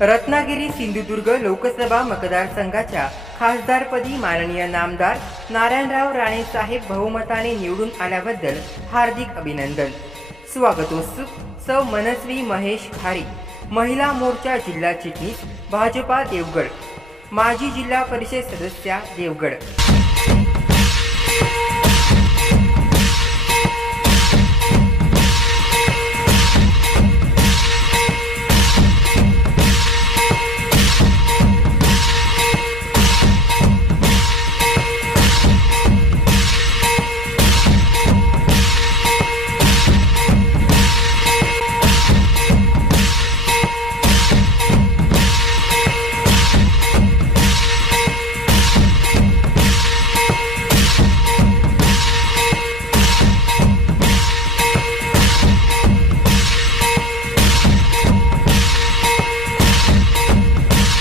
रत्नागिरी सिंधुदुर्ग लोकसभा मतदारसंघाच्या खासदारपदी माननीय नामदार नारायणराव राणे साहेब बहुमताने निवडून आल्याबद्दल हार्दिक अभिनंदन। स्वागतोत्सुक सौ मनस्वी महेश खारी, महिला मोर्चा जिल्हा चिटणीस भाजपा देवगड, माजी जिल्हा परिषद सदस्या देवगड।